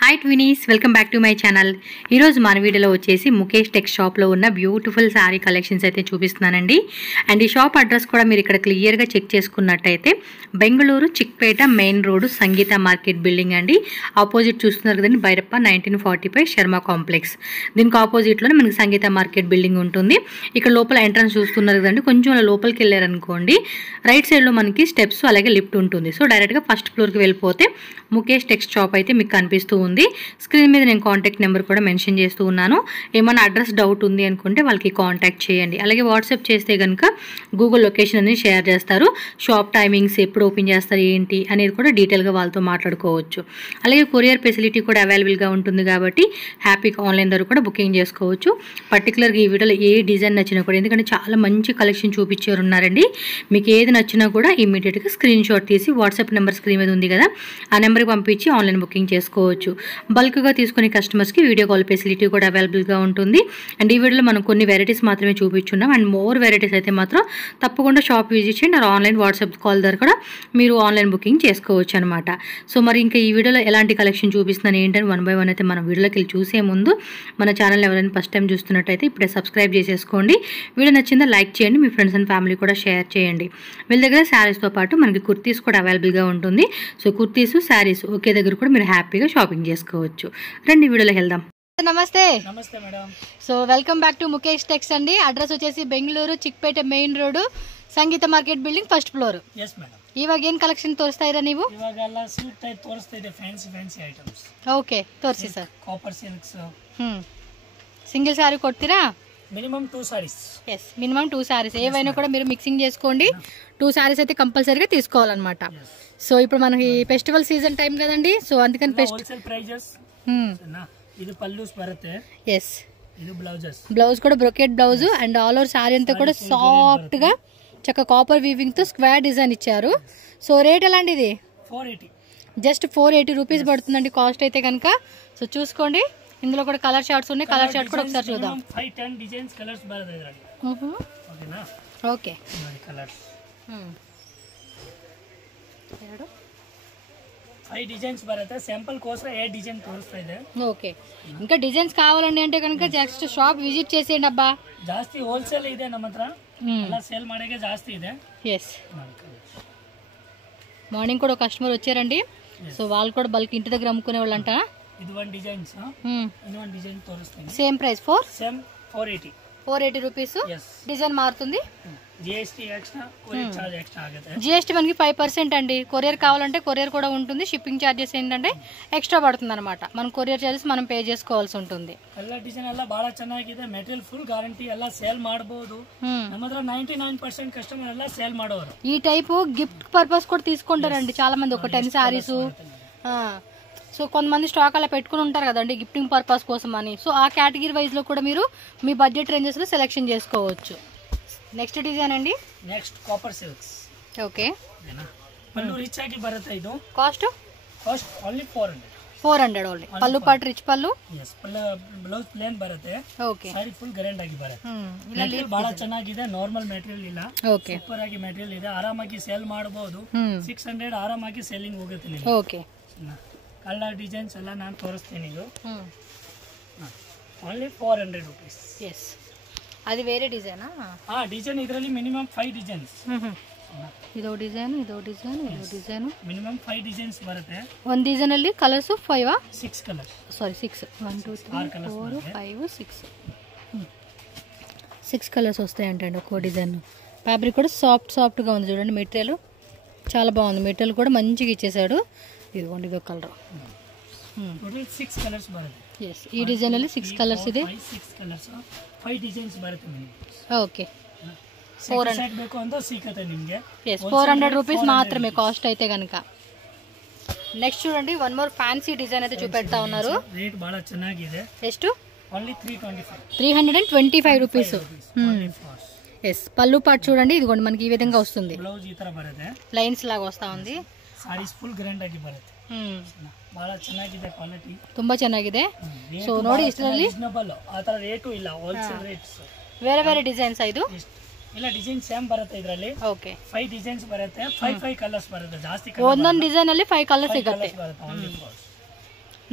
Hi twinnies, welcome back to my channel. ఈరోజు మన వీడియోలో వచ్చేసి ముఖేష్ టెక్స్ షాప్లో ఉన్న బ్యూటిఫుల్ శారీ కలెక్షన్స్ అయితే చూపిస్తున్నానండి. అండ్ ఈ షాప్ అడ్రస్ కూడా మీరు ఇక్కడ క్లియర్గా చెక్ చేసుకున్నట్టయితే బెంగళూరు చిక్పేట మెయిన్ రోడ్డు సంగీత మార్కెట్ బిల్డింగ్ అండి. ఆపోజిట్ చూస్తున్నారు కదండి, బైరప్ప 1945 శర్మ కాంప్లెక్స్. దీనికి ఆపోజిట్లోనే మనకి సంగీత మార్కెట్ బిల్డింగ్ ఉంటుంది. ఇక్కడ లోపల ఎంట్రన్స్ చూస్తున్నారు కదండి, కొంచెం లోపలికి వెళ్ళారనుకోండి రైట్ సైడ్లో మనకి స్టెప్స్ అలాగే లిఫ్ట్ ఉంటుంది. సో డైరెక్ట్గా ఫస్ట్ ఫ్లోర్కి వెళ్ళిపోతే ముఖేష్ టెక్స్ షాప్ అయితే మీకు కనిపిస్తూ ఉంది. స్క్రీన్ మీద నేను కాంటాక్ట్ నెంబర్ కూడా మెన్షన్ చేస్తూ ఉన్నాను. ఏమైనా అడ్రస్ డౌట్ ఉంది అనుకుంటే వాళ్ళకి కాంటాక్ట్ చేయండి. అలాగే వాట్సాప్ చేస్తే కనుక గూగుల్ లొకేషన్ అనేది షేర్ చేస్తారు. షాప్ టైమింగ్స్ ఎప్పుడు ఓపెన్ చేస్తారు ఏంటి అనేది కూడా డీటెయిల్గా వాళ్ళతో మాట్లాడుకోవచ్చు. అలాగే కొరియర్ ఫెసిలిటీ కూడా అవైలబుల్గా ఉంటుంది కాబట్టి హ్యాపీగా ఆన్లైన్ ద్వారా కూడా బుకింగ్ చేసుకోవచ్చు. పర్టికులర్గా ఈ వీడియోలో ఏ డిజైన్ నచ్చినా కూడా, ఎందుకంటే చాలా మంచి కలెక్షన్ చూపించారు ఉన్నారండి. మీకు ఏది నచ్చినా కూడా ఇమీడియట్గా స్క్రీన్ షాట్ తీసి వాట్సాప్ నెంబర్ స్క్రీన్ మీద ఉంది కదా, ఆ నెంబర్కి పంపించి ఆన్లైన్ బుకింగ్ చేసుకోవచ్చు. బల్క్గా తీసుకునే కస్టమర్స్కి వీడియో కాల్ ఫెసిలిటీ కూడా అవైలబుల్గా ఉంటుంది. అండ్ ఈ వీడియోలో మనం కొన్ని వెరైటీస్ మాత్రమే చూపించున్నాం. అండ్ మోర్ వెరైటీస్ అయితే మాత్రం తప్పకుండా షాప్ విజిట్ చేయండి. ఆర్ ఆన్లైన్ వాట్సాప్ కాల్ ద్వారా కూడా మీరు ఆన్లైన్ బుకింగ్ చేసుకోవచ్చు అనమాట. సో మరి ఇంకా ఈ వీడియోలో ఎలాంటి కలెక్షన్ చూపిస్తున్నాను ఏంటని వన్ బై వన్ అయితే మనం వీడియోలోకి వెళ్ళి చూసే ముందు మన ఛానల్ ఎవరైనా ఫస్ట్ టైం చూస్తున్నట్టయితే ఇప్పుడే సబ్స్క్రైబ్ చేసేసుకోండి. వీడియో నచ్చిందా లైక్ చేయండి, మీ ఫ్రెండ్స్ అండ్ ఫ్యామిలీ కూడా షేర్ చేయండి. వీళ్ళ దగ్గర శారీస్తో పాటు మనకి కుర్తీస్ కూడా అవైలబుల్గా ఉంటుంది. సో కుర్తీస్ శారీస్ ఒకే దగ్గర కూడా మీరు హ్యాపీగా షాపింగ్ చేసుకోవచ్చు. రండి వీడియోలో వెళ్దాం. నమస్తే నమస్తే madam. So welcome back to Mukesh Tex అండి. అడ్రస్ వచ్చేసి Bengaluru Chickpet main road Sangeetha market building first floor. Yes madam. ಇವಾಗ ಏನ್ ಕಲೆಕ್ಷನ್ ತೋರಿಸ್ತಾ ಇರಾ ನೀವು? ಇವಾಗೆಲ್ಲ ಸಿಲ್ಕ್ ಟೈಪ್ ತೋರಿಸ್ತಾ ಇದೆ, ಫ್ಯಾನ್ಸಿ ಐಟಮ್ಸ್. ಓಕೆ, ತೋರಿಸಿ sir. Copper silks. Single sari కొట్టిరా? Minimum 2 saris. Yes, minimum 2 saris. ఏవైనా కూడా మీరు మిక్సింగ్ చేసుకోండి. 2 సారీస్ అయితే కంపల్సరీగా తీసుకోవాలన్నమాట. సో ఇప్పుడు మనకి ఫెస్టివల్ సీజన్ టైం కదండి, సో అందుకని హోల్సేల్ ప్రైజెస్. ఇది పల్లూస్ బರುತ್ತೆ. ఎస్, ఇది బ్లౌజెస్. బ్లౌజ్ కూడా brocade blouse and all over sorry అంతా కూడా సాఫ్ట్ గా చక్క కాపర్ వీవింగ్ తో స్క్వేర్ డిజైన్ ఇచ్చారు. సో రేట్ ఎలాంటిది? 480. జస్ట్ 480 రూపీస్ పడుతుందండి కాస్ట్ అయితే కనుక. సో చూసుకోండి, ఇందులో కూడా కలర్ షార్ట్స్ ఉన్నాయి. కలర్ షార్ట్ కూడా ఒకసారి చూద్దాం. 5-10 డిజైన్స్ కలర్స్ బರುತ್ತೆ. ఓకేనా? ఓకే, మరి కలర్స్ 5 డిజైన్స్ బರುತ್ತೆ. శాంపుల్ కోసం 8 డిజైన్ తోರಿಸ್ತಾ ಇದೆ. ఓకే, ఇంకా డిజైన్స్ కావాలండి అంటే కనుక జస్ట్ షాప్ విజిట్ చేసేయండి అబ్బా. ಜಾಸ್ತಿ ಹೋಲ್ಸೇಲ್ ಇದೆ ನಮ್ಮ ಹತ್ರ, ಎಲ್ಲ ಸೇಲ್ ಮಾಡೋಕೆ ಜಾಸ್ತಿ ಇದೆ. ఎస్, మార్నింగ్ కూడా కస్టమర్ వచ్చారండి. సో వాళ్ళు కూడా బల్క్ ఇంటి దగ్గర అమ్ముకునే వాళ్ళు అంట. ಇದು ಒಂದು ಡಿಸೈನ್ಸ್, ಇನ್ನೊಂದು ಡಿಸೈನ್ ತೋರಿಸ್ತೀನಿ. Same price same 480 rupees. Design మారుతుంది. GST extra, courier charge extra ఆಗುತ್ತೆ. జిఎస్టీ మనకి 5% అండి. కొరియర్ కావాలంటే కొరియర్ కూడా ఉంటుంది. షిప్పింగ్ చార్జెస్ ఏంటంటే ఎక్స్ట్రా పడుతుంది అనమాట. మనం కొరియర్ చార్జెస్ మనం పే చేసుకోవాల్సి ఉంటుంది. ಎಲ್ಲ ಡಿಸೈನ್ ಎಲ್ಲ ಬಹಳ ಚೆನ್ನಾಗಿದೆ. ಮೆಟೀರಿಯಲ್ ಫುಲ್ ಗ್ಯಾರಂಟಿ, ಎಲ್ಲ ಸೇಲ್ ಮಾಡಬಹುದು. ನಮ್ಮ ಹತ್ರ 99% ಕಸ್ಟಮರ್ ಎಲ್ಲ ಸೇಲ್ ಮಾಡೋರು. ఈ టైపు గిఫ్ట్ పర్పస్ కూడా తీసుకుంటారండి చాలా మంది. ఒక 10 సారీస్. సో కొంతమంది స్టాక్ అలా పెట్టుకుని ఉంటారు కదండి గిఫ్టింగ్ పర్పస్ కోసం అని. సో ఆ కేటగిరీ వైజ్ లో కూడా మీరు మీ బడ్జెట్ రేంజెస్ లో సెలెక్షన్ చేసుకోవచ్చు. నెక్స్ట్ డిజైన్ అండి, నెక్స్ట్ కాపర్ సిల్క్స్. ఓకే, పల్లు రిచ్ ఆಗಿ బರುತ್ತೆ. ಇದು కాస్ట్ ఓన్లీ 400 ఓన్లీ. పల్లు పాటు రిచ్ పల్లు. ಎಸ್, ಪಲ್ಲು ಬ್ಲೌಸ್ ಪ್ಲೇನ್ ಬರುತ್ತೆ. ಓಕೆ, ಸಾರಿ ಫುಲ್ ಗ್ರ್ಯಾಂಡ್ ಆಗಿ ಬರುತ್ತೆ. ಮೆಟೀರಿಯಲ್ ಬಹಳ ಚೆನ್ನಾಗಿದೆ. ನಾರ್ಮಲ್ ಮೆಟೀರಿಯಲ್ ಇಲ್ಲ, ಓಕೆ, ಸೂಪರ್ ಆಗಿ ಮೆಟೀರಿಯಲ್ ಇದೆ. ಆರಾಮಾಗಿ ಸೇಲ್ ಮಾಡಬಹುದು. 600 ಆರಾಮಾಗಿ ಸೆಲ್ಲಿಂಗ್ ಹೋಗುತ್ತೆ ನಿಮಗೆ. ಓಕೆ, ಕಲರ್ ಡಿಸೈನ್ಸ್ ಎಲ್ಲ ನಾನು ತೋರಿಸ್ತೀನಿ. ಇದು ಓನ್ಲಿ 400 ರೂಪೀಸ್. ಎಸ್, అది వేరే డిజైనా? డిజైన్ ಇದರಲ್ಲಿ ಮಿನಿಮಮ್ 5 ಡಿಸೈನ್ಸ್. ಇದೋ ಡಿಸೈನ್, ಇದೋ ಡಿಸೈನ್, ಇದೋ ಡಿಸೈನ್. ಮಿನಿಮಮ್ 5 ಡಿಸೈನ್ಸ್ ಬರುತ್ತೆ. ಒಂದು ಡಿಸೈನ್ ಅಲ್ಲಿ ಕಲರ್ಸ್ 5 6 ಕಲರ್ಸ್. ಸಾರಿ 6. 1 2 3 4 5 6 6 కలర్స్ వస్తాయంటండి ఒక్కో డిజైన్. ఫ్యాబ్రిక్ కూడా సాఫ్ట్గా ఉంది చూడండి. మెటీరియల్ చాలా బాగుంది. మెటీరియల్ కూడా మంచిగా ఇచ్చేసాడు. ఇదిగోండి, ఇదో కలర్. 6 కలర్స్ బರುತ್ತೆ. ఎస్, ఈ డిజైన్ ಅಲ್ಲಿ 6 కలర్స్ ಇದೆ. 6 కలర్స్ 5 డిజైన్స్ ಬರುತ್ತೆ ನಿಮಗೆ. ఓకే, 400 ಬೇಕು ಅಂತ ಸಿಗುತ್ತೆ ನಿಮಗೆ. ఎస్, 400 రూపీస్ మాత్రమే కాస్ట్ అయితే కనుక. నెక్స్ట్ చూడండి, వన్ మోర్ ఫ్యాన్సీ డిజైన్ అయితే చూపెడతా ఉన్నారు. రేట్ బహಳ ಚೆನ್ನಾಗಿದೆ. ಎಷ್ಟು? ఓన్లీ 325. 325 రూపీస్. ఎస్, పల్లు పాటు చూడండి. ఇదిగోండి మనకి ఈ విధంగా వస్తుంది. బ్లౌజ్ ఈ ತರ ಬರುತ್ತೆ, లైన్స్ లాగా వస్తా ఉంది. ಸಾರೀಸ್ ಫುಲ್ ಗ್ರ್ಯಾಂಡ್ ಆಗಿ ಬರುತ್ತೆ. ಬಹಳ ಚೆನ್ನಾಗಿದೆ ಕ್ವಾಲಿಟಿ, ತುಂಬಾ ಚೆನ್ನಾಗಿದೆ. ಸೊ ನೋಡಿ, ಇದರಲ್ಲಿ ರೀಸನಬಲ್ ಆ ತರ ರೇಟು ಇಲ್ಲ, ಹೋಲ್ಸೇಲ್ ರೇಟ್ಸ್. ಬೇರೆ ಬೇರೆ ಡಿಸೈನ್ಸ್ ಇದು ಇಲ್ಲ, ಡಿಸೈನ್ ಸೇಮ್ ಬರುತ್ತೆ ಇದರಲ್ಲಿ. ಓಕೆ, 5 ಡಿಸೈನ್ಸ್ ಬರುತ್ತೆ. 5 ಕಲರ್ಸ್ ಬರುತ್ತೆ. ಜಾಸ್ತಿ ಒಂದೊಂದು ಡಿಸೈನ್ ಅಲ್ಲಿ 5 ಕಲರ್ಸ್ ಸಿಗುತ್ತೆ.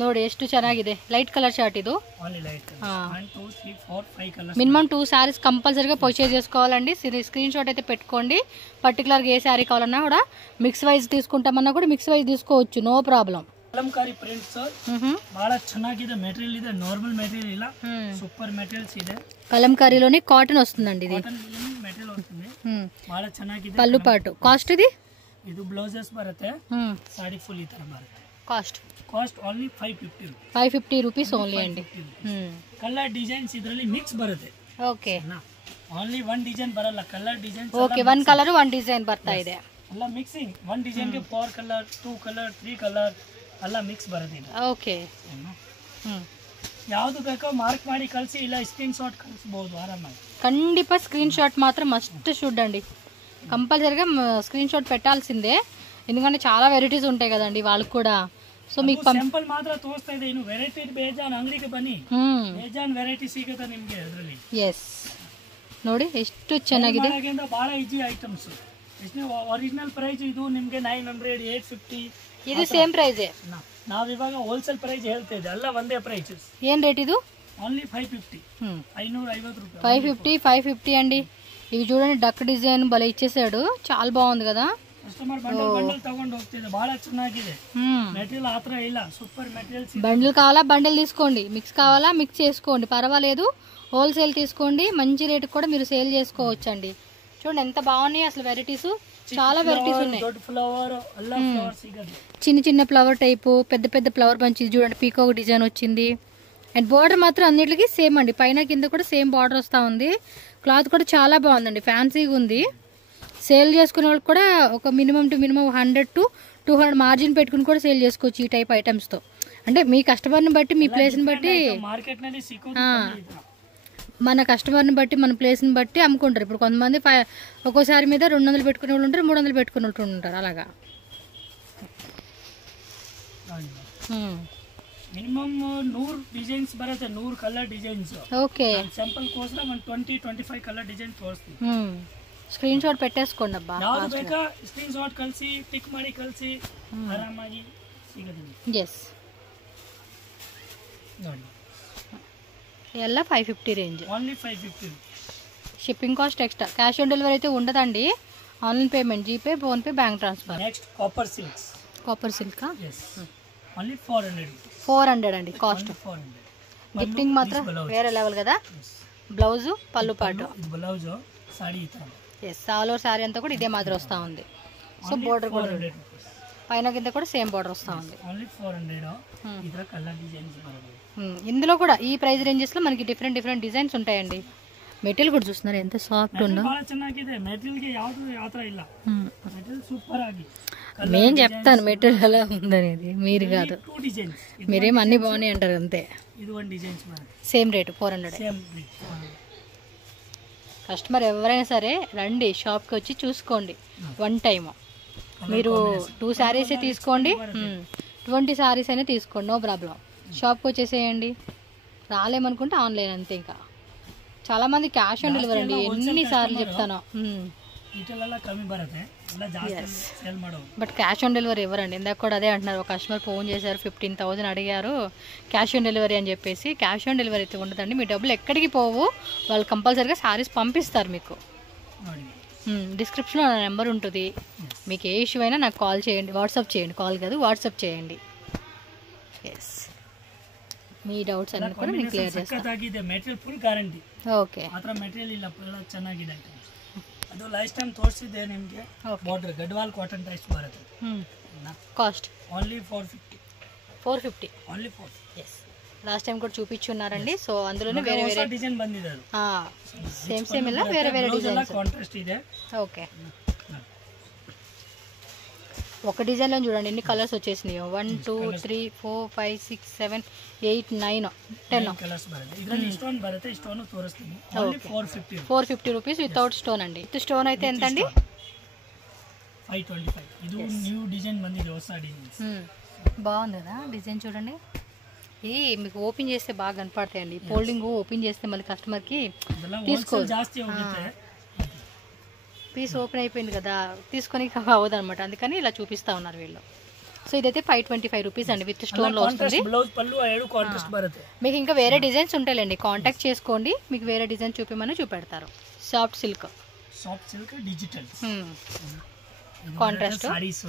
ನೋಡಿ ಎಷ್ಟು ಚೆನ್ನಾಗಿದೆ. ಲೈಟ್ ಕಲರ್ ಶಾರ್ಟ್ ಇದು. Only light 1 2 3 4 5 colours. Minimum 2 saris కంపల్సరీగా పర్చేజ్ చేసుకోవాలండి. స్క్రీన్ షాట్ అయితే పెట్టుకోండి. పర్టికులర్గా ఏ శారీ కావాలన్నా కూడా మిక్స్ వైజ్ తీసుకుంటామన్నా కూడా మిక్స్ వైజ్ తీసుకోవచ్చు, నో ప్రాబ్లం. ಕಲಂಕಾರಿ ಪ್ರಿಂಟ್ಸ್ ಬಹಳ ಚೆನ್ನಾಗಿದೆ. ಮೆಟೀರಿಯಲ್ ಇದೆ, ನಾರ್ಮಲ್ ಮೆಟೀರಿಯಲ್ ಇಲ್ಲ, సూపర్ మెటీరియల్స్ ಇದೆ. కలంకారీలోని కాటన్ వస్తుందండి ఇది. మెటీరియల్ వస్తుంది, ಬಹಳ ಚೆನ್ನಾಗಿದೆ. పళ్ళు పాటు. కాస్ట్ ఇది? ಇದು ಬ್ಲೌಸಸ್ ಬರುತ್ತೆ, ಸಾಡಿ ಫುಲ್ ಈ ತರ ಬರುತ್ತೆ. ಕಾಸ್ಟ್ ಓನ್ಲಿ 550 ರೂಪೀಸ್ ಓನ್ಲಿ ಅಂడి. ಕಲರ್ ಡಿಸೈನ್ಸ್ ಇದರಲ್ಲಿ ಮಿಕ್ಸ್ ಬರುತ್ತೆ. ಓಕೆ, ಓನ್ಲಿ ಒನ್ ಡಿಸೈನ್ ಬರಲ್ಲ, colour designs. Okay, one colour one design ಬರ್ತಾ ಇದೆ. ಎಲ್ಲ ಮಿಕ್ಸಿಂಗ್, ಒನ್ ಡಿಸೈನ್ ಗೆ 4 ಕಲರ್ 2 ಕಲರ್ 3 ಕಲರ್ ಎಲ್ಲ ಮಿಕ್ಸ್ ಬರುತ್ತೆ. ಓಕೆ, ಯಾವುದು ಬೇಕೋ ಮಾರ್ಕ್ ಮಾಡಿ ಕಳಿಸಿ, ಇಲ್ಲ ಸ್ಕ್ರೀನ್ ಶಾಟ್ ಕಳಿಸಬಹುದು ಆರಾಮಾಗಿ. ఖండిపా స్క్రీన్ షాట్ మాత్రం మస్ట్ చూడండి, కంపల్సరీగా స్క్రీన్ షాట్ పెట్టాల్సిందే. ఎందుకంటే చాలా వెరైటీస్ ఉంటాయి కదండి వాళ్ళకి కూడా. ಸೊ మీకు ಸ್ಯಾಂಪಲ್ ಮಾತ್ರ ತೋರಿಸ್ತಾ ಇದೆ, ಇನ್ನು ವೆರೈಟಿ ಬೇಜಾನ್ ಅಂಗಡಿಗೆ ಬನ್ನಿ, ಬೇಜಾನ್ ವೆರೈಟಿ ಸಿಗುತ್ತೆ ನಿಮಗೆ ಅದರಲ್ಲಿ. ಎಸ್, ನೋಡಿ ಎಷ್ಟು ಚೆನ್ನಾಗಿದೆ. ಬಹಳ ಈಜಿ ಐಟಮ್ಸ್. ಒರಿಜಿನಲ್ ಪ್ರೈಸ್ ಇದು ನಿಮಗೆ 900 850 ಇದು ಸೇಮ್ ಪ್ರೈಸ್. ನಾವು ಇವಾಗ ಹೋಲ್ಸೇಲ್ ಪ್ರೈಸ್ ಹೇಳ್ತಾ ಇದ್ದೆ, ಅಲ್ಲ ಒಂದೇ ಪ್ರೈಸ್. ಏನ್ ರೇಟ್ ಇದು? ఓన్లీ 550, 550 రూపాయలు. 550 అండి. ఇవి చూడండి, డక్ డిజైన్ భలే ఇచ్చేసాడు, చాలా బాగుంది కదా. కస్టమర్ బండల్ బండల్ తಗೊಂಡು ಹೋಗ್ತಿದೆ, ಬಹಳ ಚೆನ್ನಾಗಿದೆ. మెటీరియల్ ఆత్ర ಇಲ್ಲ, సూపర్ మెటీరియల్స్. బండిల్ కావాలా బండిల్ తీసుకోండి, మిక్స్ కావాలా మిక్స్ చేసుకోండి, పర్వాలేదు. హోల్సేల్ తీసుకోండి, మంచి రేట్ కూడా మీరు సేల్ చేసుకోవచ్చు అండి. చూడండి ఎంత బాగున్నాయి అసలు వెరైటీస్, చాలా వెరైటీస్ ఉన్నాయి. చిన్న చిన్న ఫ్లవర్ టైపు, పెద్ద పెద్ద ఫ్లవర్ బంచ్. చూడండి పీకాక్ డిజైన్ వచ్చింది. అండ్ బార్డర్ మాత్రం అన్నిటికీ సేమ్ అండి, పైన కింద కూడా సేమ్ బార్డర్ వస్తూ ఉంది. క్లాత్ కూడా చాలా బాగుందండి, ఫ్యాన్సీగా ఉంది. సేల్ చేసుకునే వాళ్ళకి కూడా ఒక minimum to minimum 100 to 200 margin పెట్టుకుని కూడా సేల్ చేసుకోవచ్చు ఈ టైప్ ఐటమ్స్తో. అంటే మీ కస్టమర్ని బట్టి, మీ ప్లేస్ని బట్టి, మన కస్టమర్ని బట్టి, మన ప్లేస్ని బట్టి అమ్ముకుంటారు. ఇప్పుడు కొంతమంది ఒక్కోసారి మీద 200 పెట్టుకునే వాళ్ళు ఉంటారు, 300 పెట్టుకునే వాళ్ళు ఉంటారు, అలాగా. మినిమం 100 డిజైన్స్ బರುತ್ತೆ, 100 కలర్ డిజైన్స్. ఓకే, సింపుల్ కోసం 20-25 కలర్ డిజైన్ ತೋರಿಸ್ತೀನಿ. ಸ್ಕ್ರೀನ್ ಶಾಟ್ పెట్టేసుకోండి అబ్బా. ಯಾವುದು ಬೇಕಾ ಸ್ಕ್ರೀನ್ ಶಾಟ್ ಕಳಿಸಿ, ಟಿಕ್ ಮಾಡಿ ಕಳಿಸಿ, ಆರಾಮಾಗಿ ಸಿಗುತ್ತೆ. ಎಸ್, ನೋಡಿ ಎಲ್ಲ 550 range. Only 550. Shipping cost extra. Cash on delivery అయితే ఉండదండి, online payment, GPay, PhonePe, bank transfer. Next copper silks. Copper సిల్కా? ఓన్లీ 400. 400 అండి కాస్ట్. గిఫ్టింగ్ మాత్రం వేరే లెవెల్ కదా. బ్లౌజ్ పళ్ళు పాటు, బ్లౌజ్ సారీ ఇతర. ఎస్, ఆల్ ఓవర్ సారీ అంతా కూడా ఇదే మాదిరి వస్తూ ఉంది. సో బోర్డర్ కూడా పైన కింద కూడా సేమ్ బోర్డర్ వస్తూ ఉంది. ఓన్లీ 400. ఇతర కలర్ డిజైన్స్ బರುತ್ತೆ. ఇందులో కూడా ఈ ప్రైస్ రేంజెస్ లో మనకి డిఫరెంట్ డిఫరెంట్ డిజైన్స్ ఉంటాయండి. మెటీరియల్ కూడా చూస్తున్నారు ఎంత సాఫ్ట్ ఉందో. ಬಹಳ ಚೆನ್ನಾಗಿದೆ ಮೆಟೀರಿಯಲ್ ಗೆ ಯಾವುದು ಆತರ ಇಲ್ಲ, ಮೆಟೀರಿಯಲ್ సూపర్ ಆಗಿ. నేను చెప్తాను మెటీరియల్ ఎలా ఉందనేది, మీరు కాదు. మీరేం అన్ని బాగున్నాయి అంటారు అంతే. ఇది one designs same rate 400. Same rate. Customer ఎవరైనా సరే రండి, షాప్కి వచ్చి చూసుకోండి. వన్ టైమ్ మీరు 2 శారీస్ తీసుకోండి, 20 శారీస్ అయినా తీసుకోండి, నో ప్రాబ్లం. షాప్కి వచ్చేసేయండి. రాలేమనుకుంటే ఆన్లైన్ అంతే. ఇంకా చాలా మంది క్యాష్ ఆన్ డెలివరీ అండి, ఎన్నిసార్లు చెప్తాను. బట్ క్యాష్ ఆన్ డెలివరీ ఇవ్వరండి. ఇందాక కూడా అదే అంటున్నారు, ఒక కస్టమర్ ఫోన్ చేశారు, 15,000 అడిగారు క్యాష్ ఆన్ డెలివరీ అని చెప్పేసి. క్యాష్ ఆన్ డెలివరీ అయితే ఉండదండి, మీ డబ్బులు ఎక్కడికి పోవు, వాళ్ళు కంపల్సరీగా శారీస్ పంపిస్తారు మీకు. డిస్క్రిప్షన్లో నా నెంబర్ ఉంటుంది, మీకు ఏ ఇష్యూ అయినా నాకు కాల్ చేయండి, వాట్సాప్ చేయండి. కాల్ కాదు, వాట్సాప్ చేయండి. ఎస్, మీ డౌట్స్ అన్ని కూడా నేను క్లియర్ చేస్తాను. Material full guarantee. ಓಕೆ, ಮಾತ್ರ ಮೆಟೀರಿಯಲ್ ಇಲ್ಲ, ಚೆನ್ನಾಗಿದೆ. ಅದು ಲಾಸ್ಟ್ ಟೈಮ್ ತೋರಿಸಿದ್ದೆ ನಿಮಗೆ. ಬಾರ್ಡರ್ ಗಡ್ವಾಲ್ ಕಾಟನ್ ಟೈಪ್ ಬರುತ್ತೆ. Cost only 450. 450 only 4. Yes, last time కూడా చూపించున్నారండి. సో అందులోనే వేరే వేరే డిజైన్ ಬಂದಿದೆ, సేమ్ ಇಲ್ಲ వేరే వేరే డిజైన్స్ కాంట్రాస్ట్ ಇದೆ. ఓకే, ఒక డిజైన్లో చూడండి ఎన్ని కలర్స్ వచ్చేసినాయో. 1 2 3 4 5 6 7 8 9 10 కలర్స్ బರುತ್ತೆ. ಇದರಲ್ಲಿ ಸ್ಟೋನ್ ಬರುತ್ತೆ, ಸ್ಟೋನ್ ತೋರಿಸ್ತೀನಿ. ఓన్లీ 450 రూపీస్ వితౌట్ స్టోన్ అండి. విత్ స్టోన్ అయితే ఎంత అండి? 525. ఇది న్యూ డిజైన్ ಬಂದಿದೆ, ಹೊಸ డిజైన్. బాగుంది కదా డిజైన్, చూడండి. ఇది మీకు ఓపెన్ చేస్తే బాగా కనపడతాయండి. ఫోల్డింగ్ ఓపెన్ చేస్తే మళ్ళీ కస్టమర్కి తీసుకోవాలి, ಜಾಸ್ತಿ ಹೋಗುತ್ತೆ. పీస్ ఓపెన్ అయిపోయింది కదా, తీసుకొని అవ్వదు అనమాట. అందుకని ఇలా చూపిస్తూ ఉన్నారు వీళ్ళు. సో ఇదైతే 525 రూపీస్ అండి విత్ స్టోన్ లో వస్తుంది. బ్లౌజ్ పళ్ళు ఏడు కాంట్రాస్ట్ బರುತ್ತೆ. మీకు ఇంకా వేరే డిజైన్స్ ఉంటాయండి, కాంటాక్ట్ చేసుకోండి, మీకు వేరే డిజైన్ చూపిమని చూపెడతారు. Soft silk digital contrast saris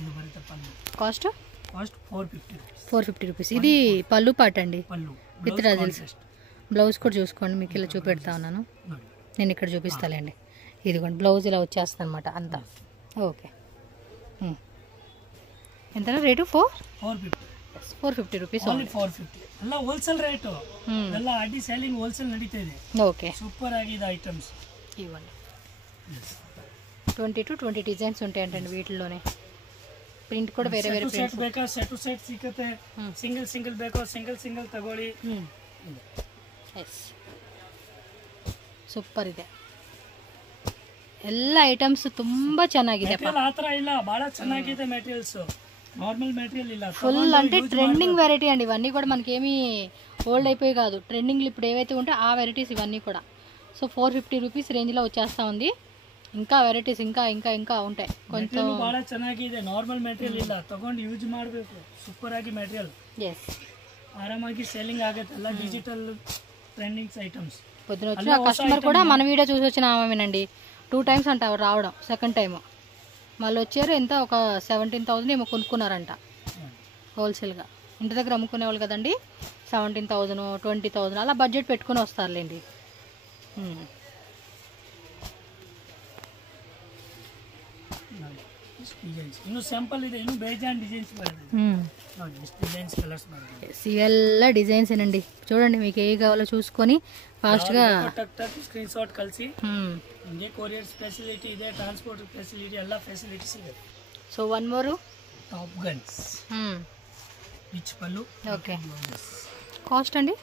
ఇది బರುತ್ತೆ. పళ్ళు కాస్ట్ 450 రూపీస్. ఇది పళ్ళు పాట అండి పళ్ళు విత్ రజిల్స్. బ్లౌజ్ కూడా చూసుకోండి, మీకు ఇలా చూపెడతా ఉన్నాను, నేను ఇక్కడ చూపిస్తాలేండి. ఇదిగోండి బ్లౌజ్ ఇలా వచ్చేస్తుంది అనమాట అంతా. ఓకే, ఎంత రేటు? 450 రూపీస్. ಎಲ್ಲ ಹೋಲ್ಸೇಲ್ ರೇಟ್ ಎಲ್ಲ ಅಡ್ಡಿ ಸೇಲಿಂಗ್ ಹೋಲ್ಸೇಲ್ ನಡೀತಾ ಇದೆ. ಓಕೆ, ಸೂಪರ್ ಆಗಿದೆ ಐಟಮ್ಸ್. ఇవ్వండి 20 to 20 డిజైన్స్ ఉంటాయంటండి వీటిలోనే. ప్రింట్ కూడా వేరే వేరే ಸೆಟ್ ಬೇಕಾ ಸೆಟ್ ಸೆಟ್ ಸಿಗುತ್ತೆ. ಸಿಂಗಲ್ ಬೇಕೋ ಸಿಂಗಲ್ ತಗೊಳ್ಳಿ. ಎಸ್, ಸೂಪರ್ ಇದೆ. ಎಲ್ಲ ಐಟಮ್ಸ್ ತುಂಬಾ ಚೆನ್ನಾಗಿದೆ. ಆ ಥರ ಇಲ್ಲ, ಬಹಳ ಚೆನ್ನಾಗಿದೆ ಮೆಟೀರಿಯಲ್ಸ್. నార్మల్ మెటీరియల్ ఇలా ఫుల్ అంటే ట్రెండింగ్ వెరైటీ అండి. ఇవన్నీ కూడా మనకి ఏమీ ఓల్డ్ అయిపోయి కాదు, ట్రెండింగ్లు ఇప్పుడు ఏవైతే ఉంటే ఆ వెరైటీస్ ఇవన్నీ కూడా. సో 450 రూపీస్ రేంజ్లో వచ్చేస్తా ఉంది. ఇంకా వెరైటీస్ ఇంకా ఇంకా ఇంకా ఉంటాయి. కొంచెం ಬಹಳ ಚೆನ್ನಾಗಿದೆ. ನಾರ್ಮಲ್ ಮೆಟೀರಿಯಲ್ ಇಲ್ಲ, ತಗೊಂಡು ಯೂಸ್ ಮಾಡಬೇಕು. ಸೂಪರ್ ಆಗಿ ಮೆಟೀರಿಯಲ್. ఎస్, ಆರಾಮಾಗಿ ಸೇಲಿಂಗ್ ಆಗುತ್ತೆ. ಎಲ್ಲ ಡಿಜಿಟಲ್ ಟ್ರೆಂడింಗ್ಸ್ ಐಟಮ್ಸ್. పొద్దున వచ్చిన కస్టమర్ కూడా మన వీడియో చూసి వచ్చిన ఆమెనండి. 2 times అంట రావడం, సెకండ్ టైం మళ్ళీ వచ్చారు. ఎంత ఒక 17,000 ఏమో కొనుక్కున్నారంట హోల్సేల్గా. ఇంటి దగ్గర అమ్ముకునే వాళ్ళు కదండి, 17,000 20,000 అలా బడ్జెట్ పెట్టుకుని వస్తారులేండి. ಇನ್ನು ಸ್ಯಾಂಪಲ್ ಇದೆ, ಇನ್ನು ಬೇಜಾನ್ ಡಿಸೈನ್ಸ್ ಬರುತ್ತೆ. డిజైన్స్ కలర్స్ బರುತ್ತೆ. ఇవెల్ల డిజైన్స్ ఏనండి, చూడండి మీకు ఏ కావాలో చూసుకొని ఫాస్ట్గా ಸ್ಕ್ರೀನ್ ಶಾಟ್ ಕಳಿಸಿ. ಹಿಂಗೆ ಕೊರಿಯರ್ ಫೆಸಿಲಿಟಿ ಇದೆ, ಟ್ರಾನ್ಸ್ಪೋರ್ಟ್ ಫೆಸಿಲಿಟಿ ಎಲ್ಲ ಫೆಸಿಲಿಟೀಸ್ ಇದೆ. So 1 more top guns rich పళ్ళు. ఓకే, కాస్ట్ అండి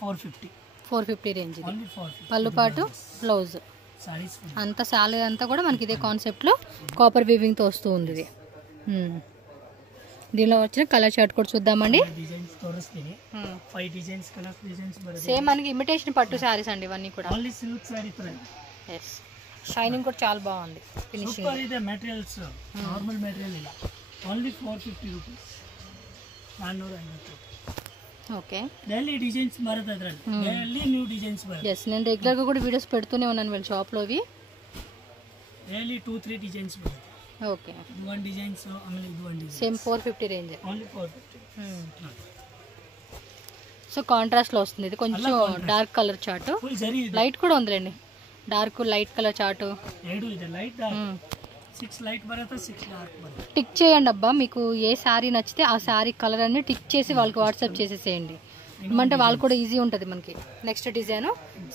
450 రేంజ్. ఇది ఓన్లీ 450. పళ్ళు పాటు బ్లౌజ్ సారీస్ అంతా శాలరీ అంతా కూడా మనకి ఇదే కాన్సెప్ట్లో కాపర్ వీవింగ్తో వస్తూ ఉంది ఇది. దీనిలో వచ్చిన కలర్ చార్ట్ కూడా చూద్దామండి. డిజైన్స్ తోరిస్తుంది. 5 డిజైన్స్ కలర్స్ డిజైన్స్ బರುತ್ತೆ. సేమ్ మనకి ఇమిటేషన్ పట్టు శారీస్ అండి ఇవన్నీ కూడా. Only silk sari price. Yes, shining కూడా చాలా బాగుంది, ఫినిషింగ్ సూపర్ ಇದೆ. మెటీరియల్స్ నార్మల్ మెటీరియల్ ಇಲ್ಲ, only 450 rupees. 450. Okay, daily designs బರುತ್ತೆ అದ್ರಲ್ಲಿ. డైలీ న్యూ డిజైన్స్ బರುತ್ತೆ. ఎస్, నేను రెగ్యులర్గా కూడా వీడియోస్ పెడుతూనే ఉన్నాను వీళ్ళ షాప్లో. ఇవి డైలీ 2-3 డిజైన్స్ బರುತ್ತೆ. ఓకే, ఇది 1 డిజైన్స్, ఆಮೇಲೆ ఇది 1 design. Same 450 range. Only 450. So కాంట్రాస్ట్లో వస్తుంది. ఇది కొంచెం dark colour chart, full zari ಇದೆ. లైట్ కూడా ఉందిలేండి, డార్క్ లైట్ కలర్ చార్ట్. ఏడు ಇದೆ, లైట్ డార్క్. 6 లైట్ బರುತ್ತೆ, 6 డార్క్ బರುತ್ತೆ. టిక్ చేయండి అబ్బా, మీకు ఏ శారీ నచ్చితే ఆ శారీ కలర్ అన్ని టిక్ చేసి వాళ్ళకి వాట్సాప్ చేసేసేయండి, ఏమంటే వాళ్ళు కూడా ఈజీ ఉంటుంది మనకి. Next design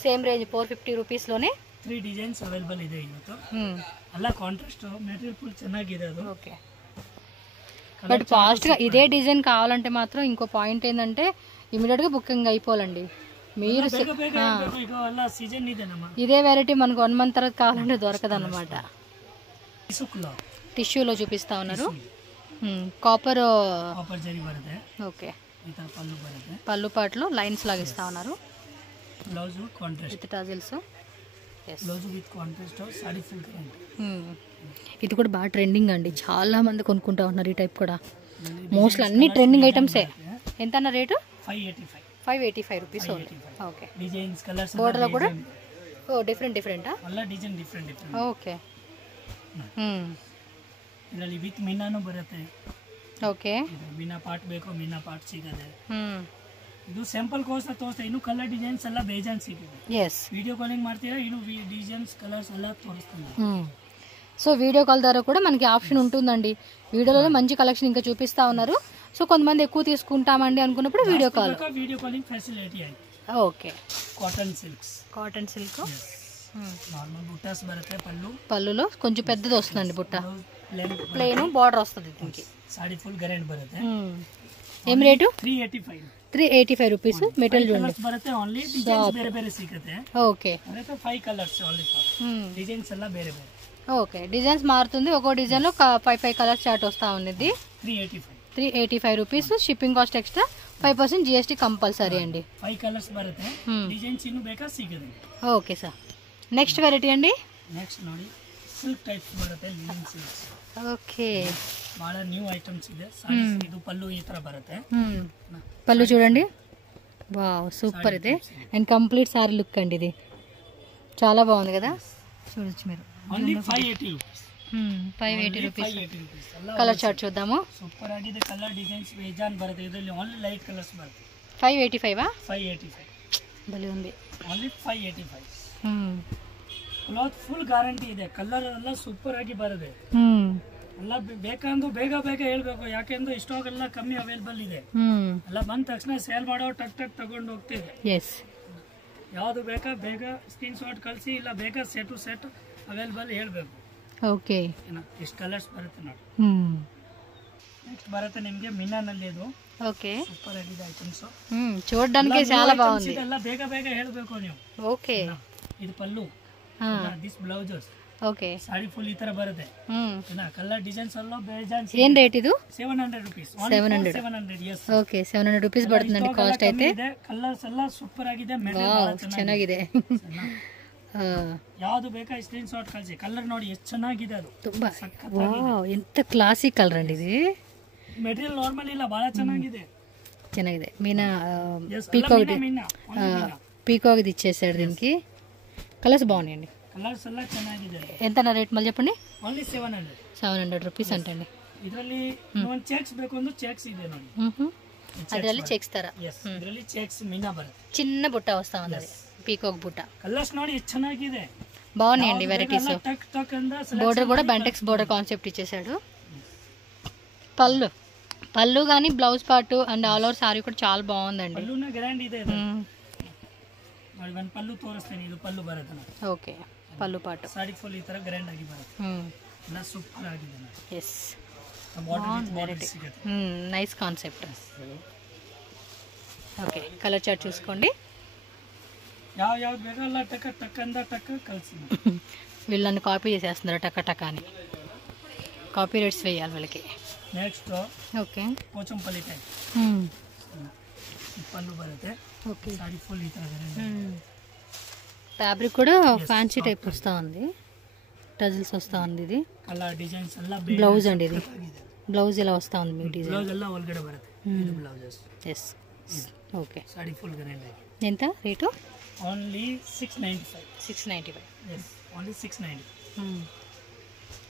same range 450 రూపీస్లోనే 3 designs available ಇದೆ ಇವತ್ತು. ಎಲ್ಲ కాంట్రాస్ట్ మెటీరియల్ ఫుల్ ಚೆನ್ನಾಗಿದೆ ಅದು. ఓకే, బట్ ఫాస్ట్గా ఇదే డిజైన్ కావాలంటే మాత్రం ఇంకో పాయింట్ ఏంటంటే ఇమీడియట్గా బుకింగ్ అయిపోవాలండి. మీరు ಎಲ್ಲ సీజన్ ಇದೆ ನಮ್ಮ. ఇదే వెరైటీ మనకు 1 month తర్వాత కావాలంటే దొరకదు అనమాట. టిష్యూలో చూపిస్తా ఉన్నారు. కాపర్ జరీ బರುತ್ತೆ. ఓకే, ఈ ತರ పళ్ళు బರುತ್ತೆ. పళ్ళు పాటలో లైన్స్ లాగిస్తా ఉన్నారు. Blouse contrast with tassels. Blouse with contrast, sorry full current. ఇది కూడా బాగా ట్రెండింగ్ అండి, చాలా మంది కొనుక్కుంటా ఉన్నారు ఈ టైప్ కూడా. మోస్ట్లీ అన్ని ట్రెండింగ్ ఐటమ్సే. ఎంత అన్న rate? 585 rupees only. Okay, designs colours బోర్డర్లో కూడా డిఫరెంటా? ಎಲ್ಲ ಡಿಸೈನ್ ಡಿಫರೆಂಟ್. ಓಕೆ, ಇದರಲ್ಲಿ ವಿತ್ ಮೀನಾನು ಬರುತ್ತೆ. ಓಕೆ, ಮೀನಾ ಪಾಟ್ ಬೇಕು, ಮೀನಾ ಪಾಟ್ ಸಿಗುತ್ತೆ. ಇದು ಸ್ಯಾಂಪಲ್ ಕೋಸ್ಕರ ತೋರಿಸ್ತಾ, ಇನ್ನು ಕಲರ್ ಡಿಸೈನ್ಸ್ ಎಲ್ಲ ಬೇಜಾನ್ ಸಿಗುತ್ತೆ. ಎಸ್, వీడియో కాలింగ్ ಮಾಡ್ತೀರಾ, ಇನ್ನು డిజైన్స్ కలర్స్ ಎಲ್ಲ ತೋರಿಸ್ತೀನಿ. సో వీడియో కాల్ ద్వారా కూడా మనకి ఆప్షన్ ఉంటుందండి. వీడియోలో మంచి కలెక్షన్ ఇంకా చూపిస్తా ఉన్నారు. సో కొంతమంది ఎక్కువ తీసుకుంటామండి అనుకున్నప్పుడు వీడియో కాలింగ్ ఫెసిలిటీ అయితే. ఓకే, కాటన్ సిల్క్ నార్మల్ బుట్టాస్ బರುತ್ತೆ. పళ్ళులో కొంచెం పెద్దది వస్తుందండి బుట్ట, ప్లెయిన్ బార్డర్ వస్తుంది దీనికి. సారీ ఫుల్ గ్రాండ్ బರುತ್ತೆ. ఏం రేటు? 385 రూపీస్. మెటీరియల్ ಕಲರ್ಸ್ ಬರುತ್ತೆ. ಓನ್ಲಿ ಡಿಸೈನ್ಸ್ ಬೇರೆ ಬೇರೆ ಸಿಗುತ್ತೆ. ఓకే, అంటే 5 కలర్స్ ఓన్లీ. డిజైన్స్ ಎಲ್ಲ ಬೇರೆ ಬೇರೆ. ఓకే, డిజైన్స్ మారుతుంది. ఒక్కో డిజైన్ లో 5 కలర్ చార్ట్ వస్తా ఉంది. 385 rupees. Shipping cost extra, 5% GST compulsory అండి. 5 కలర్స్ ಬರುತ್ತೆ. డిజైన్స్ ಇನ್ನು ಬೇಕಾ ಸಿಗುತ್ತೆ. ఓకే సార్, నెక్స్ట్ వెరైటీ అండి. నెక్స్ట్ ನೋಡಿ, సిల్క్ టైప్స్ ಬರುತ್ತೆ. లినన్ సిల్క్స్ ఓకే, ಬಹಳ ನ್ಯೂ ಐಟಮ್ಸ್ ಇದೆ ಸಾರೀಸ್. ಇದು ಪಲ್ಲು ಈ ತರ ಬರುತ್ತೆ. పళ్ళు చూడండి, వావ్ సూపర్ ఇది. అండ్ కంప్లీట్ సారీ లుక్ అండి, ఇది చాలా బాగుంది కదా, చూడొచ్చు మీరు. Only 580 rupees. 580 rupees. Colour chart చూద్దాము. ಸೂಪರ್ ಆಗಿದೆ. ಕಲರ್ ಡಿಸೈನ್ಸ್ ಬೇಜಾನ್ ಬರುತ್ತೆ ಇದರಲ್ಲಿ. ಓನ್ಲಿ ಲೈಟ್ ಕಲರ್ಸ್ ಬರುತ್ತೆ. 585 585 భలే ఉంది. ಓನ್ಲಿ 585. ಕ್ಲಾತ್ ಫುಲ್ ಗ್ಯಾರಂಟಿ ಇದೆ. ಕಲರ್ ಎಲ್ಲ ಸೂಪರ್ ಆಗಿ ಬರುತ್ತೆ. ಎಲ್ಲ ಬೇಕಂದ್ರೆ ಬೇಗ ಬೇಗ ಹೇಳ್ಬೇಕು, ಯಾಕೆಂದ್ರೆ ಇಷ್ಟೊಂದೆಲ್ಲ ಕಮ್ಮಿ ಅವೈಲೇಬಲ್ ಇದೆ. ಎಲ್ಲ ಬಂದ ತಕ್ಷಣ ಸೇಲ್ ಮಾಡೋ ಟಕ್ ಟಕ್ ತಗೊಂಡು ಹೋಗ್ತಿದೆ. ಯಾವ್ದು ಬೇಕಾ ಬೇಗ ಸ್ಕ್ರೀನ್ ಶಾಟ್ ಕಳಿಸಿ, ಇಲ್ಲ ಬೇಗ ಸೆಟ್ ಟು ಸೆಟ್ ಅವೈಲೇಬಲ್ ಹೇಳ್ಬೇಕು. ಓಕೆ, ಇಷ್ಟು ಕಲರ್ಸ್ ಬರುತ್ತೆ ನೋಡಿ. ನೆಕ್ಸ್ಟ್ ಬರುತ್ತೆ ನಿಮ್ಗೆ ಮಿನಾನಲ್ಲಿ. ಇದು ఓకే, ಸೂಪರ್ ಆಗಿದೆ ಐಟಮ್ಸ್. చూడడానికి చాలా బాగుంది. ಇದೆಲ್ಲ ಬೇಗ ಬೇಗ ಹೇಳ್ಬೇಕು ನೀವು. ఓకే, ಇದು ಪಲ್ಲು, ದಿಸ್ ಬ್ಲೌಸಸ್. ఓకే, ಸಾಡಿ ಫುಲ್ ಈ ತರ ಬರುತ್ತೆ. ಕಲರ್ ಡಿಸೈನ್ಸ್ ಎಲ್ಲ ಬೇಜಾನ್. ఏం రేట్ ఇది? 700 రూపీస్. 700. yes. ఓకే, 700 రూపీస్ పడుతుందండి కాస్ట్ అయితే. ಕಲರ್ಸ್ ಎಲ್ಲ ಸೂಪರ್ ಆಗಿದೆ. ಚೆನ್ನಾಗಿದೆ. ಯಾವ್ದು ಬೇಕಾ ಸ್ಕ್ರೀನ್ ಶಾಟ್ ಕಳಿಸಿ. ಕಲರ್ ನೋಡಿ ಎಷ್ಟು ಚೆನ್ನಾಗಿದೆ. ಅದು ತುಂಬಾ ವಾವ್, ಎಂತ ಕ್ಲಾಸಿಕ್ ಕಲರ್ ಅಂడి ఇది. ಮೆಟೀರಿಯಲ್ ನಾರ್ಮಲ್ ಇಲ್ಲ, ಬಹಳ ಚೆನ್ನಾಗಿದೆ. ಚೆನ್ನಾಗಿದೆ. మీనా పీకాక్ ఇది ఇచ్చేసాడు దీనికి. కలర్స్ బాగున్నాయండి. కలర్స్ ಎಲ್ಲ ಚೆನ್ನಾಗಿದೆ. ఎంత రేట్ మళ్ళీ చెప్పండి? ఓన్లీ 700. 700 రూపీస్ అంటండి. ಇದರಲ್ಲಿ ಒಂದು ಚೆಕ್ಸ್ ಬೇಕು ಅಂದ್ರೆ ಚೆಕ್ಸ್ ಇದೆ ನೋಡಿ. ಅದರಲ್ಲಿ ಚೆಕ್ಸ್ ತರ. ಇದರಲ್ಲಿ ಚೆಕ್ಸ್ ಮೀನಾ ಬರುತ್ತೆ. చిన్న బుట్ట వస్తా ఉంది, పీకాక్ బుట్ట. కలర్స్ ನೋಡಿ ಎಷ್ಟು ಚೆನ್ನಾಗಿದೆ. బాగున్నాయండి వెరైటీస్. టక్ టక్ అంద బోర్డర్ కూడా బెంటెక్స్ బోర్డర్ కాన్సెప్ట్ ఇచ్చేసాడు. పళ్ళు కానీ blouse part and all over sorry కూడా చాలా బాగుందండి. పళ్ళున గ్రాండ్ ಇದೆ. ನೋಡಿ ಒಂದು ಪಲ್ಲು ತೋರಿಸ್ತೀನಿ. ಇದು ಪಲ್ಲು ಬರುತ್ತೆ ನೋಡಿ. ಓಕೆ, ಪಲ್ಲು ಪಾರ್ಟ್ ಸಾಡಿ ಫುಲ್ ಈ ತರ ಗ್ರ್ಯಾಂಡ್ ಆಗಿ ಬರುತ್ತೆ. ಎಲ್ಲ ಸೂಪರ್ ಆಗಿದೆ ನೋಡಿ. ಎಸ್, ಬಾರ್ಡರ್ ಸಿಗುತ್ತೆ. Nice concept. Okay, colour chart చూసుకోండి. ಯಾವ ಬೇಕಲ್ಲ ಟಕ್ ಟಕ್ ಅಂದ ಟಕ್ కల్సి. వీళ్ళని కాపీ చేసేస్తున్నారు టక టక అని. కాపీ రేట్స్ వేయాలి వీళ్ళకి. నెక్స్ట్ ఓకే, పోచంపల్లి టైప్ పళ్ళు బರುತ್ತೆ. ఓకే, సారీ ఫుల్ ఈ ತರ ఫ్యాబ్రిక్ కూడా ఫ్యాన్సీ టైప్ వస్తా ఉంది, టజిల్స్ వస్తా ఉంది. ఇది కలర్ డిజైన్స్ ಎಲ್ಲ బ్లౌజ్ అండి. ఇది బ్లౌజ్ ఇలా వస్తా ఉంది మీకు డిజైన్. బ్లౌజ్ ಎಲ್ಲ ಒಳಗಡೆ ಬರುತ್ತೆ. ಇದು blouses. Yes, okay. Sari full grand ಆಗಿ. ఎంత rate? Only 695. 695. yes, only 690.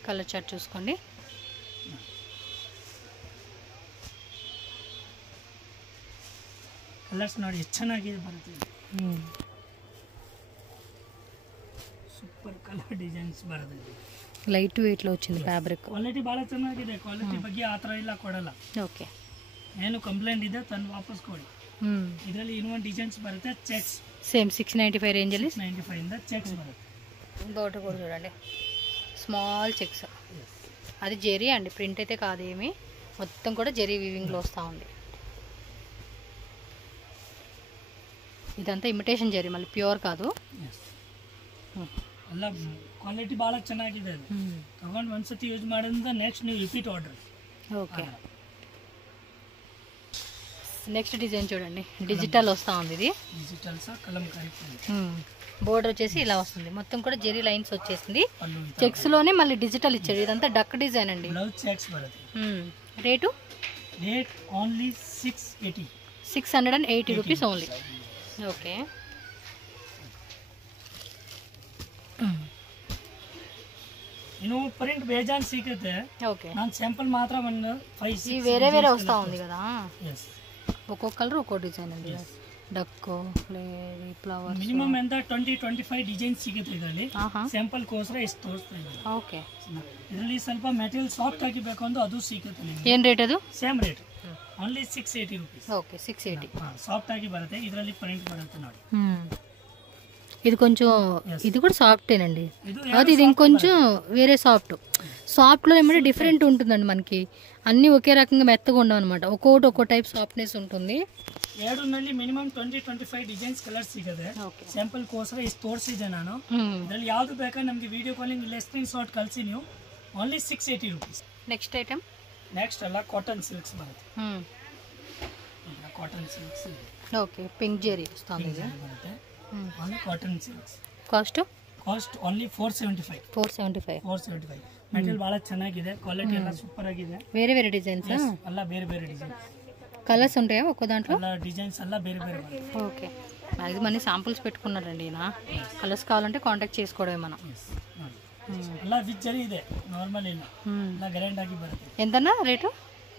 Colour chart చూసుకోండి. ಕಲರ್ಸ್ ನೋಡಿ ಎಷ್ಟು ಚೆನ್ನಾಗಿದೆ ಬರುತ್ತೆ. ಸೂಪರ್ ಕಲರ್ ಡಿಸೈನ್ಸ್ ಬರುತ್ತೆ. లైట్ వెయిట్ లో వచ్చింది ఫ్యాబ్రిక్. ಕ್ವಾಲಿಟಿ ಬಹಳ ಚೆನ್ನಾಗಿದೆ. ಕ್ವಾಲಿಟಿ ಬಗ್ಗೆ ಆ ಥರ ಇಲ್ಲ ಕೊಡಲ್ಲ. ಓಕೆ, ಏನು ಕಂಪ್ಲೇಂಟ್ ಇದೆ ತಂದು ವಾಪಸ್ ಕೊಡಿ. ಇದರಲ್ಲಿ ಇನ್ನೊಂದು ಡಿಸೈನ್ಸ್ ಬರುತ್ತೆ. ಚೆಕ್ಸ್ సేమ్ 695 రేంజ్ ಅಲ್ಲಿ 95 ಇಂದ ಚೆಕ್ಸ್ ಬರುತ್ತೆ. బోర్డర్ కూడా చూడండి, స్మాల్ చెక్స్. అది జెరీ అండి, ప్రింట్ అయితే కాదేమి, మొత్తం కూడా జెరీ వీవింగ్ లో వస్తూ ఉంది. ఇదంతా ఇమిటేషన్ జెరీ, మళ్ళీ ప్యూర్ కాదు. ಎಲ್ಲ ಕ್ವಾಲಿಟಿ ಭಾಳ ಚೆನ್ನಾಗಿದೆ. ತಗೊಂಡು ಒಂದ್ಸತಿ ಯೂಸ್ ಮಾಡಿದ್ರೆ ನೆಕ್ಸ್ಟ್ ನೀವು repeat order. Okay, next design చూడండి. డిజిటల్ వస్తూ ఉంది. ఇది డిజిటల్ కలంకారీ బోర్డర్ వచ్చేసి ఇలా వస్తుంది, మొత్తం కూడా జెరీ లైన్స్ వచ్చేసింది. చెక్స్ లోనే మళ్ళీ డిజిటల్ ఇచ్చాడు. ఇదంతా డక్ డిజైన్ అండి. బ్లౌజ్ చెక్స్ బರುತ್ತೆ. Rate only 680. 680 rupees only. Okay, ಇನ್ನು ಪ್ರಿಂಟ್ ಬೇಜಾನ್ ಸಿಗುತ್ತೆ. ఓకే, ನಾನು ಸ್ಯಾಂಪಲ್ ಮಾತ್ರ ಒಂದು 5 6 వేరే వేరే వస్తూ ఉంది కదా. yes, ఒక్కొక్క కలర్ ఒక్కో డిజైన్ అండి. ಡಕ್ಕು ಫ್ಲವರ್ ಮಿನಿಮಮ್ ಎಂತ 20-25 ಡಿಸೈನ್ ಸಿಗುತ್ತೆ ಇದರಲ್ಲಿ. ಸ್ಯಾಂಪಲ್ ಕೋಸ್ಕರ ಇಷ್ಟು ತೋರಿಸ್ತಾ ಇದ್ದಾರೆ. ಓಕೆ, ಇದರಲ್ಲಿ ಸ್ವಲ್ಪ ಮೆಟೀರಿಯಲ್ ಸಾಫ್ಟ್ ಆಗಿ ಬೇಕು ಅಂದ್ರೆ ಅದು ಸಿಗುತ್ತೆ ನಿಮಗೆ. ಏನು ರೇಟ್ ಅದು? Same rate, only 680 rupees. Okay, 680. Soft ಆಗಿ ಬರುತ್ತೆ. ಇದರಲ್ಲಿ ಪ್ರಿಂಟ್ ಬರುತ್ತೆ ನೋಡಿ. ఇది కొంచెం, ఇది కూడా సాఫ్టేనండి. అది ఇది ఇంకొంచెం వేరే సాఫ్ట్లో ఏమంటే డిఫరెంట్ ఉంటుందండి. మనకి అన్నీ ఒకే రకంగా మెత్తగా ఉండవు అనమాట. ఒక్కొక్కటి ఒక్కో టైప్ సాఫ్ట్నెస్ ఉంటుంది. ಎರಡರಲ್ಲಿ ಮಿನಿಮಮ್ 20-25 ಡಿಸೈನ್ಸ್ ಕಲರ್ಸ್ ಸಿಗುತ್ತೆ. ಸ್ಯಾಂಪಲ್ ಕೋಸ್ಕರ ಇಷ್ಟು ತೋರಿಸಿದೆ ನಾನು. ಇದರಲ್ಲಿ ಯಾವ್ದು ಬೇಕಾ ನಮಗೆ ವಿಡಿಯೋ ಕಾಲಿಂಗ್ ಇಲ್ಲ ಸ್ಕ್ರೀನ್ ಶಾಟ್ ಕಳಿಸಿ ನೀವು. Only 680 rupees. Next item, next ಎಲ್ಲ ಕಾಟನ್ ಸಿಲ್ಕ್ಸ್ ಬರುತ್ತೆ. Cotton silks. Okay, pink zari వస్తుంది. ಬರುತ್ತೆ. Cotton silks cost cost only 475. 475. Material ಬಹಳ ಚೆನ್ನಾಗಿದೆ, ಕ್ವಾಲಿಟಿ ಎಲ್ಲ ಸೂಪರ್ ಆಗಿದೆ. వేరే వేరే డిజైన్స్ ಎಲ್ಲ ಬೇರೆ ಬೇರೆ ಡಿಸೈನ್ಸ್, కలర్స్ ఉంటాయా ఒక్కో దాంట్లో? ಎಲ್ಲ ಡಿಸೈನ್ಸ್ ಎಲ್ಲ ಬೇರೆ ಬೇರೆ ಬರುತ್ತೆ. ఓకే, మ్యాక్సిమం అన్ని శాంపుల్స్ పెట్టుకున్నారండి ఈయన. కలర్స్ కావాలంటే కాంటాక్ట్ చేసుకోవడమే మనం. ಎಲ್ಲ ವಿತ್ ಜರಿ ಇದೆ, ನಾರ್ಮಲ್ ಇಲ್ಲ, ಎಲ್ಲ ಗ್ರ್ಯಾಂಡ್ ಆಗಿ ಬರುತ್ತೆ. ఎంతన్నా రేటు?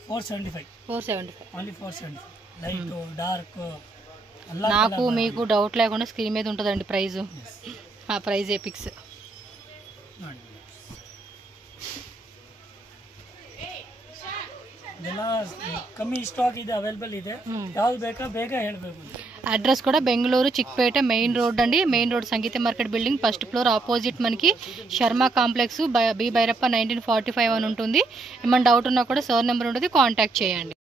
475. 475 ఓన్లీ 475. లైట్ డార్క్ నాకు మీకు డౌట్ లేకుండా స్క్రీన్ మీద ఉంటుందండి ప్రైస్. ఆ ప్రైస్ ఫిక్స్. ಇದೆಲ್ಲ ಕಮ್ಮಿ ಸ್ಟಾಕ್ ಇದೆ, ಅವೈಲೇಬಲ್ ಇದೆ. ಯಾವ್ದು ಬೇಕಾ ಬೇಗ ಹೇಳಬೇಕು. అడ్రస్ కూడా బెంగళూరు చిక్పేట మెయిన్ రోడ్ అండి. Main road Sangeetha market building first floor opposite మనకి శర్మ కాంప్లెక్స్ బి భైరప్ప 1945 అని ఉంటుంది. ఏమైనా డౌట్ ఉన్నా కూడా సార్ నెంబర్ ఉంటుంది, కాంటాక్ట్ చేయండి.